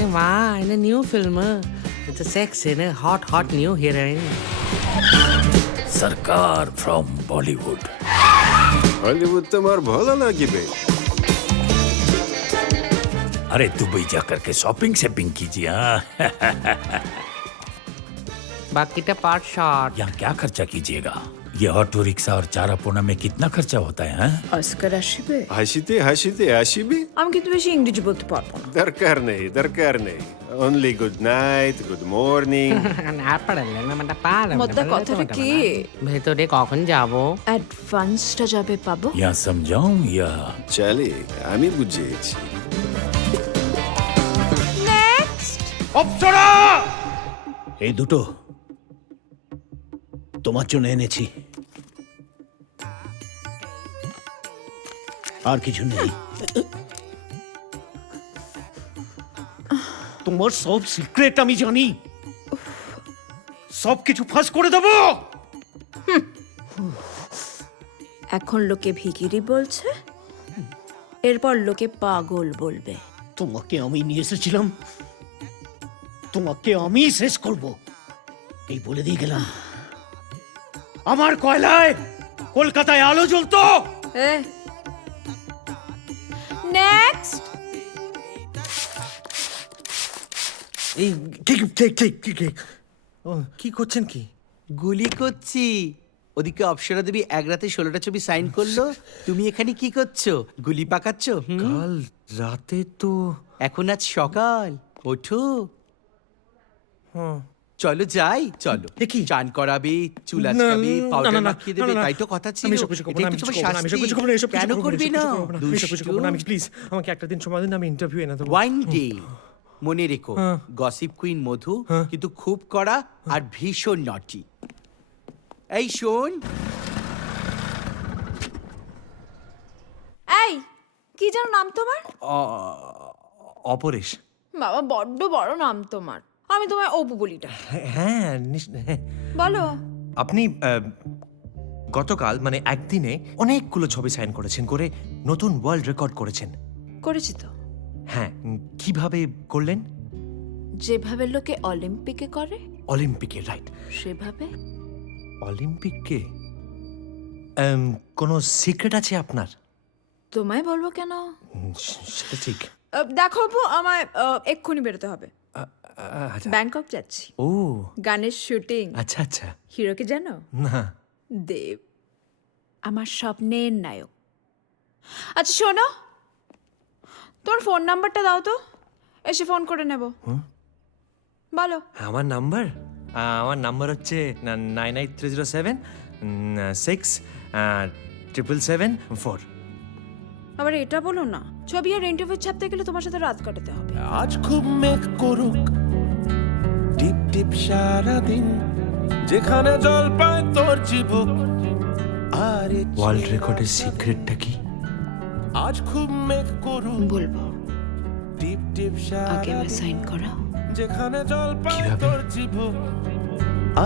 in a new film. It's a sex in a hot new heroine. सरकार from Bollywood. Hollywood तुम्हार भला लागिबे। अरे Dubai जाकर के शॉपिंग कीजिए। हाँ बाकी तो पार्ट शॉट। यहाँ क्या खर्चा कीजिएगा? ये ऑटो रिक्शा और चारा पोना में कितना खर्चा होता है? हाँ? অস্কার আসবে। হাসিতে হাসিতে আসিবে। আমি কিন্তু বেশি ইংরেজি বলতে পারবো না। দরকার নেই। Only good night, good morning. না পারলে না মানে পারলাম না। মোদ্দা কথাটা কি? ভেতরে কখন যাব? অ্যাডভান্সটা যাবে পাবো? यहाँ समझाऊं या চলে আমি বুঝেছি। অপ্সরা এই দুটো তোমার জন্য এনেছি, আর কিছু নেই। তোমার সব সিক্রেট আমি জানি, সব কিছু ফাঁস করে দেবো। এখন লোকে ভিখিরি বলছে, এরপর লোকে পাগল বলবে। তোমাকে আমি নিয়ে এসেছিলাম, তোমাকে আমি শেষ করব, এই বলে দিয়ে গেলাম। আমার কয়লায় কলকাতায় আলো জ্বলতো। নেক্সট। এই ঠিক ঠিক ঠিক ঠিক ও কি করছেন কি? গুলি করছি। ওদিকে অপ্সরা দেবী এক রাতে 16টা ছবি সাইন করলো, তুমি এখানে কি করছো? গুলি পাকাচ্ছ? কাল রাতে তো এখন আজ সকাল, ওঠো। চলো যাই, চলো। এ কি? চান করাবে, চুল না, আঁচড়াবে, না, পাউডার না, না, মাখিয়ে দেবে, না, না, তাই তো কথা ছিল। আমি এসব কিছু করবো না, এটাই আমি তো কিছু তোমার করবো না, আমি এসব শাস্তি। কিছু করবো না, এসব কিছু কেন করবো না, করবি এসব না? কিছু করবো না, আমি এসব কিছু করবো না, আমি প্লিজ আমাকে একটা দিন সময় দিন, আমি ইন্টারভিউ এনে দেবো। ওয়ান ডে মনে রেখো, গসিপ কুইন মধু কিন্তু খুব কড়া আর ভীষণ নটি। এই শোন, এই কি যেন নাম তোমার? অপরেশ। বাবা বড্ড বড় নাম তোমার, আমি তোমায় অপু বলিটা। হ্যাঁ বলো। আপনি গতকাল মানে একদিনে অনেকগুলো ছবি সাইন করেছেন, করে নতুন ওয়ার্ল্ড রেকর্ড করেছেন। করেছি তো। হ্যাঁ, কিভাবে করলেন? যেভাবে লোকে অলিম্পিকে করে অলিম্পিকে, রাইট। সেভাবে। অলিম্পিকে কোনো সিক্রেট আছে আপনার? তোমায় বলবো কেন? সেটা ঠিক। দেখো অপু, আমায় এক্ষুনি বেরোতে হবে। আচ্ছা। ব্যাংকক যাচ্ছি, ও গানের শুটিং। আচ্ছা আচ্ছা। হিরোকে জানো? না। দেব, আমার স্বপ্নের নায়ক। আচ্ছা শোনো, তোর ফোন নাম্বারটা দাও তো, এসে ফোন করে নেব। বলো। আমার নাম্বার হচ্ছে 9830767774। আবার এটা বলো না, ছবি আর ইন্টারভিউ ছাপতে গেলে তোমার সাথে রাত কাটাতে হবে। আজ খুব মেঘ করুক, টিপ টিপ সারাদিন, যেখানে জল পায় তোর চিবুক। আর ওয়ার্ল্ড রেকর্ডের সিক্রেটটা কি? আজ খুব মেঘ করুক, বলবো, টিপ টিপ আগে আমায় সারাদিন, সাইন করাও। যেখানে জল পায় কিভাবে? তোর চিবুক।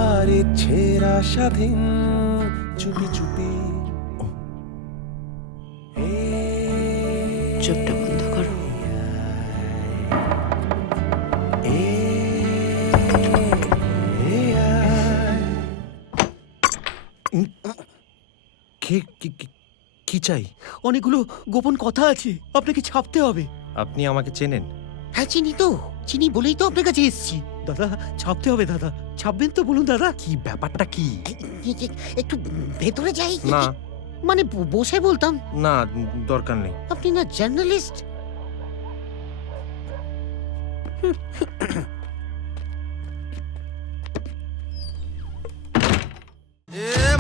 আর ইচ্ছেরা স্বাধীন, চুপি চুপি। চোখটা বন্ধ করো। কি চাই? অনেকগুলো গোপন কথা আছে, আপনাকে ছাপতে হবে। আপনি আমাকে চেনেন? হ্যাঁ চিনি তো, চিনি বলেই তো আপনার কাছে এসেছি। দাদা ছাপতে হবে দাদা, ছাপবেন তো বলুন দাদা। কি ব্যাপারটা কি? একটু ভেতরে যাই। না মানে বসে বলতাম। না, দরকার নেই। আপনি না জার্নালিস্ট?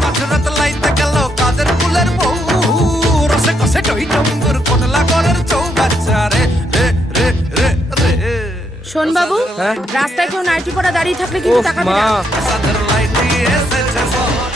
মাঝরাত লাইতে গেল কাদের ফুলের বউ, রসে কষে টই টঙ্গুর কোনলা গরের চৌবাচ্চা রে রে রে রে রে। শোন বাবু, রাস্তায় কেউ নাইটি পরা দাঁড়িয়ে থাকলে কিন্তু তাকাবে না। সাদের লাইট এসেছে শহর।